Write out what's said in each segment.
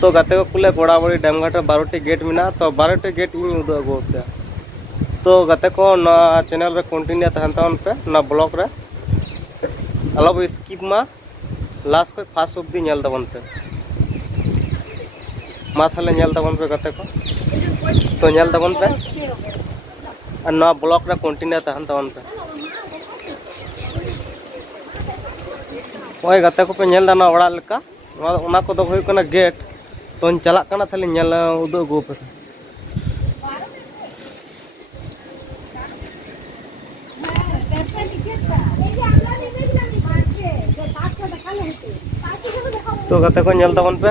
तो गाते को कुले गोड़ाबाड़ी डैमघाट 12टी गेट में तो 12टी गेट इन उदू अगू पे तो गाते को ना चैनल रे कंटिन्यू तहन तावन पे ना ब्लॉग रे अलग स्किप मा लास्ट को फास्ट ऑब्दी नेल तावन पे मा थाले नेल तावन पे गाते को तो नेल तावन पे और ना ब्लॉग रे कंटिन्यू तहन तावन पे ओए गाते को पे नेल दाना ओड़ा लेका ओना को दो हुई कना गेट तो चला कना थाले नेल उदू अगू पे तो गाते को नेल तावन पे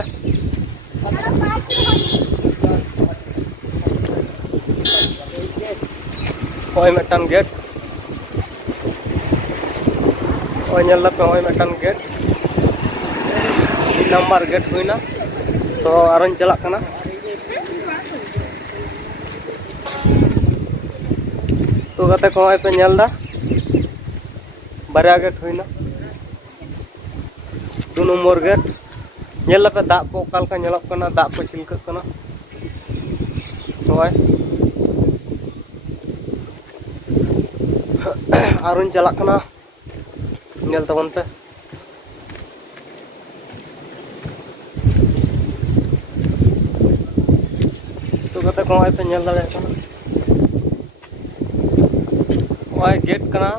ओए मेटन गेट ओए नेल पे ओए मेटन गेट नंबर गेट हुईना तो आरोन चला कना तो गाते को ओए पे नेल दा बारया गेट हुईना 2 नंबर गेट नेल पे दाग को कालका नेलक कना दाग को छिलक कना तो आरुन चला कना नेल तबन पे तो गाते को पे नेल दाड़े कना ओए गेट कना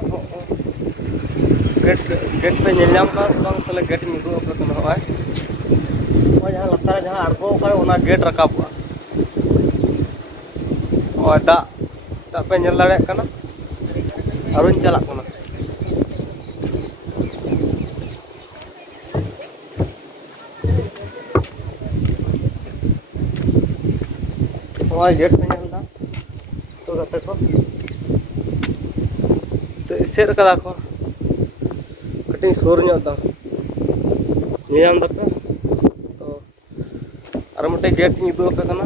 गेट पे नेल नाम का बांग तले गेट मिदू पे कना ओए जहाँ लतार जहाँ आड़गो का गेट रकाब और दा पे नेल दाड़े कना आरुन चला कना और गेट पे नेल दा तो गाते को तो इसे कदा को कटिंग सोर ᱧᱚᱜ दा नियाम दपे तो और मोटे गेट नी दो पे कना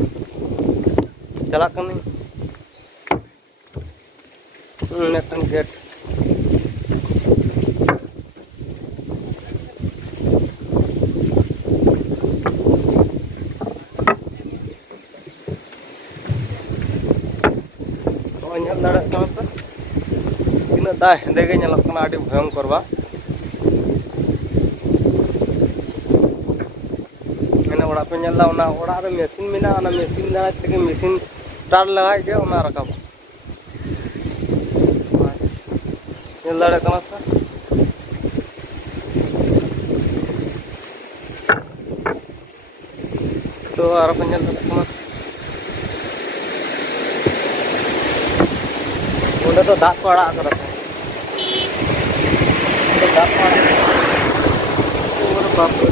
चला कनी नेटन गेट तो नेल दाड़े कना पे तीना दा हेंदे गे नेलक कना आडी भयंकर बा ओड़ा पे नेल दा ओड़ा रे मशीन मेना मशीन दाड़ा तेगे मशीन स्टार्ट लगाए के ओना रकाब नेल दाड़े कना सा तो आर पे नेल दाड़े कना ओंडे तो दाग को अड़ा करा तो दाग को अड़ा और बाप रे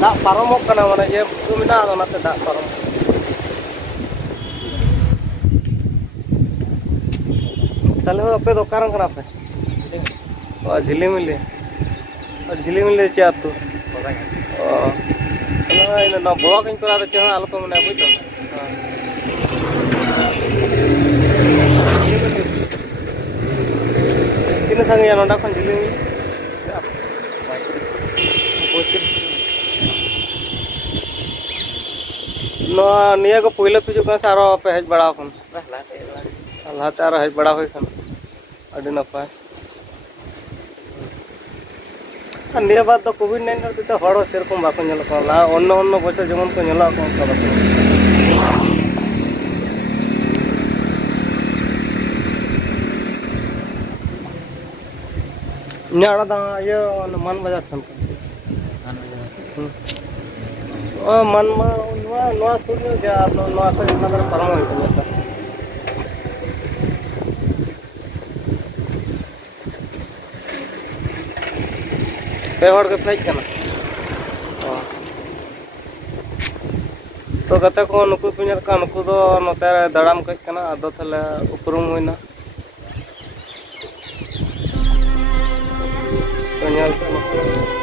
दाग पारमोक कना माने ये को मेना ओनाते दाग पारम ताले अपे दो कारण कना पे और झिलीमिली चे तू ना ब्लॉग इन करा चे आलो को मने बुझो तीन संगे नोडा खन झिलीमिली निया को पहले पिजु का सारो पे हेज बड़ा खन लाते आरो हेज बड़ा होय खन अडी नपाय निया बात तो कोविड-19 तो हड़ो सेरकम बाको नेल को ला अन्य बछर जेमन को नेला को का बाको न्याड़ा दा ये मन बाजार थन मन मा नवा सुन जा नवा तो इतना बार परम होय को पे हड़ के फेज कना तो गाते को नुकु पिनर का नुकु दो नोते दड़ाम कज कना आदो थले उपरुम होइना तो नेल पे नुकु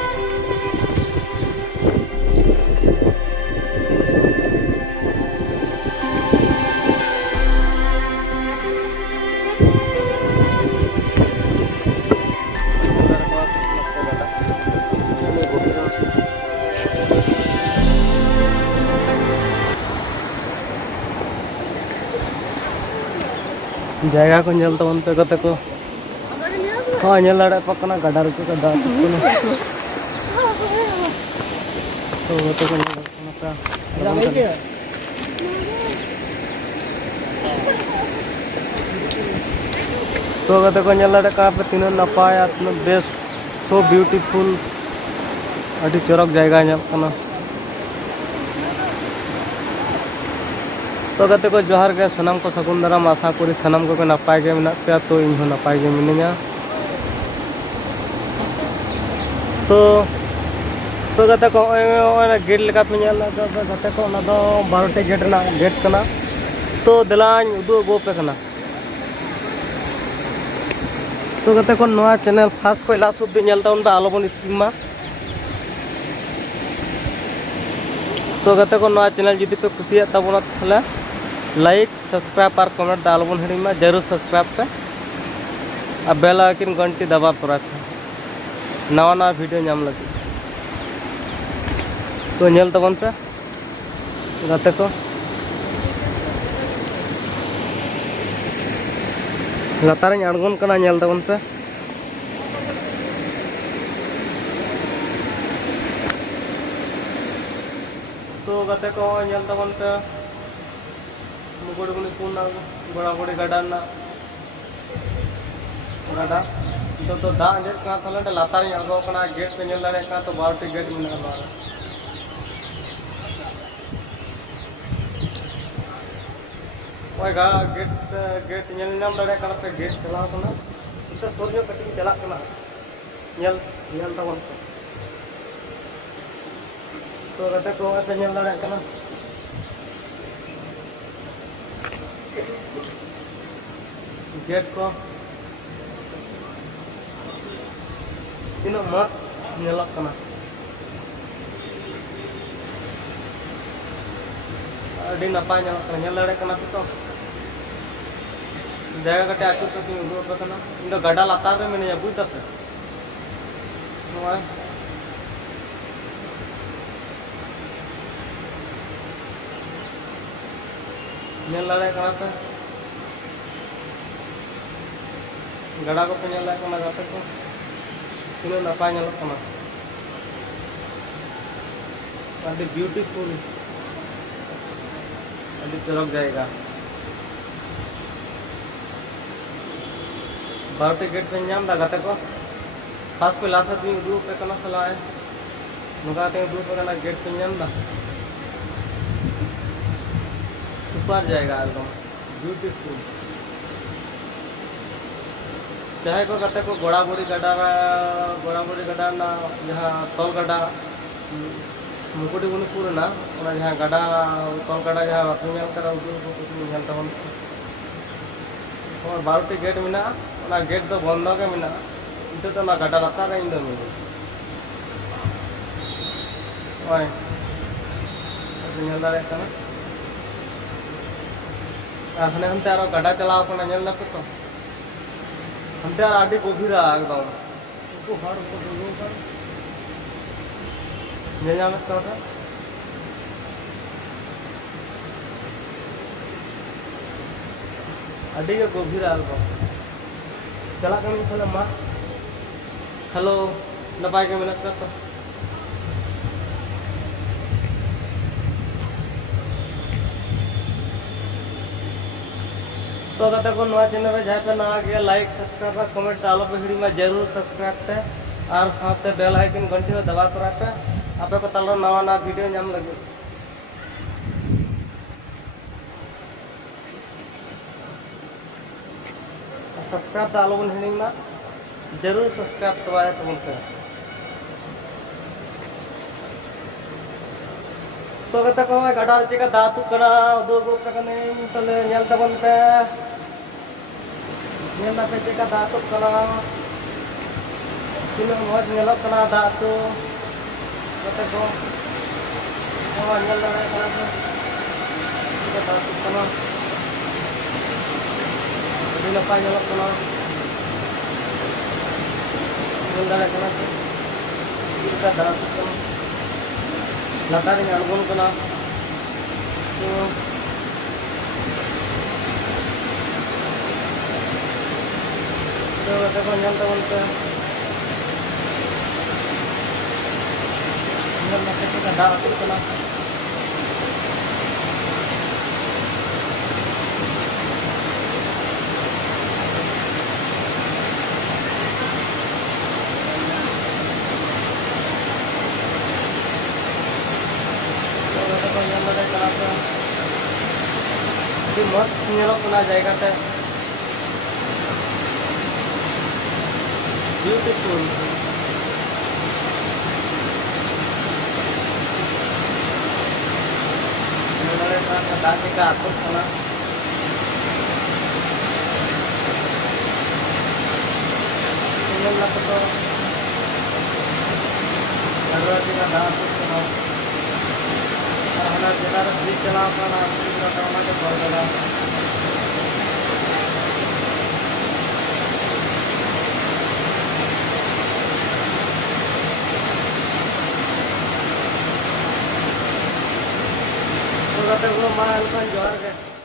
जगह को नेल तबन पे गते को हाँ नेल दाड़े पकना गडा रुचि का दा तो गते को नेल कना पे तो गते को नेल दाड़े का पे तीन नपाय आत्म बेस सो ब्यूटीफुल अभी चरक जगह नेल कना तो गते को जोहार के सनम को सगुन दाराम आशा करी सनम को नपाय गे मेना पे तो इन नपाय गे मिनिया तो गते को गेट लेका पे नेल गते को ना दो 12टी गेट ना गेट कना तो दिलाኝ उदू गो पे कना तो गते को नवा चैनल फास्ट को लास्ट सुबह नेल ताउन बा आलोबन स्कीम मा तो गते को नवा चैनल जुदी पे खुशिया ताबोना थाले लाइक सब्सक्राइब और कमेंट दालबन हिड़ीमा जरूर सब्सक्राइब पे और बेल आइकन घंटी दबा तोरा नवा नवा वीडियो नाम लगे तो नेल तबन पे गते को लतारिन अड़गोन कना नेल तबन पे तो गते को नेल तबन पे मुगुड़गुनी पूना गोड़ागुड़ी गडा ना गडा तो दा अंजेर का थाले लतारिन अड़गो कना गेट पे नेल दाड़े का तो 12टी गेट मेना बार ओय गा गेट नेल नाम दाड़े का पे गेट चला कना इतना सोरजो कटिंग चला कना नेल तबन तो गते को पे नेल दाड़े कना गेट को तीनों मत नेलक कना अड़ी नपाय नेलक कना नेल दाड़े कना तो जगह कटे आटू तो तुम उदू पे कना इन दो गडा लातार रे मेने बुझ दपे नेल दाड़े कना पे गड़ा को पे नेल कना गते को तीनों नपाय नेलक कना अभी ब्यूटीफुल अभी चरक जाएगा 12टी गेट पे नाम दा गते को खास पे लास्ट दिन उदू पे कना खलाए नुगाते उदू पे कना गेट पे नाम दा सुपर जाएगा एकदम ब्यूटीफुल चाहे को गते को गोड़ाबुड़ी गडा ना जहाँ तल गडा मुकुटी गुनीपुर ना जहाँ गडा तल गडा जहाँ बाकी करा उदू तबन और 12टी गेट मेना गेट तो बंद के मेना इतना तो ना गडा लातार इन दो मिनी ओय नेल दाड़े कना हने हमते आरो गडा चलाव कना नेल ना तो हमते आर आडी गभीरा एकदम उनको हर को दोगो कर ने जामे तो आडी के गभीरा एकदम चला कमी थले मा हेलो नपाय के मेना तो तो गते को नवा चैनल रे जहाँ पे ना आ गया लाइक सब्सक्राइब और कमेंट डालो पे हिड़ी में जरूर सब्सक्राइब पे और साथ बेल आइकन घंटी में दबा तोरा पे आपे को तालो नवा नवा वीडियो नाम लगे सब्सक्राइब डालो बन हिड़ी में जरूर सब्सक्राइब दबाए तो बोलते हैं तो गते को गडा चिका दातु कना उदो गो कने तले नेल तबन पे नेल ना पे चिका दातु कना तीन मौज नेल कना दातु गते को नेल दाड़े कना चिका दातु कना दिन पाय नेल कना नेल दाड़े कना चिका दातु कना लतार अड़गोन कना तो तो गते को ñel tabon पे ñel na के का दा अतुल कना तो गते को ñel ना कना पे अभी मत ñelok कना जायगा ते ब्यूटीफुल हमारे साथ दादी का अतुल कना ñel ना तो दरवाजे का दा अतुल कना हना जेदार ब्रिज चला अपना ब्रिज का टमा के पड़ गया तो गते को मा अलफान जोहार के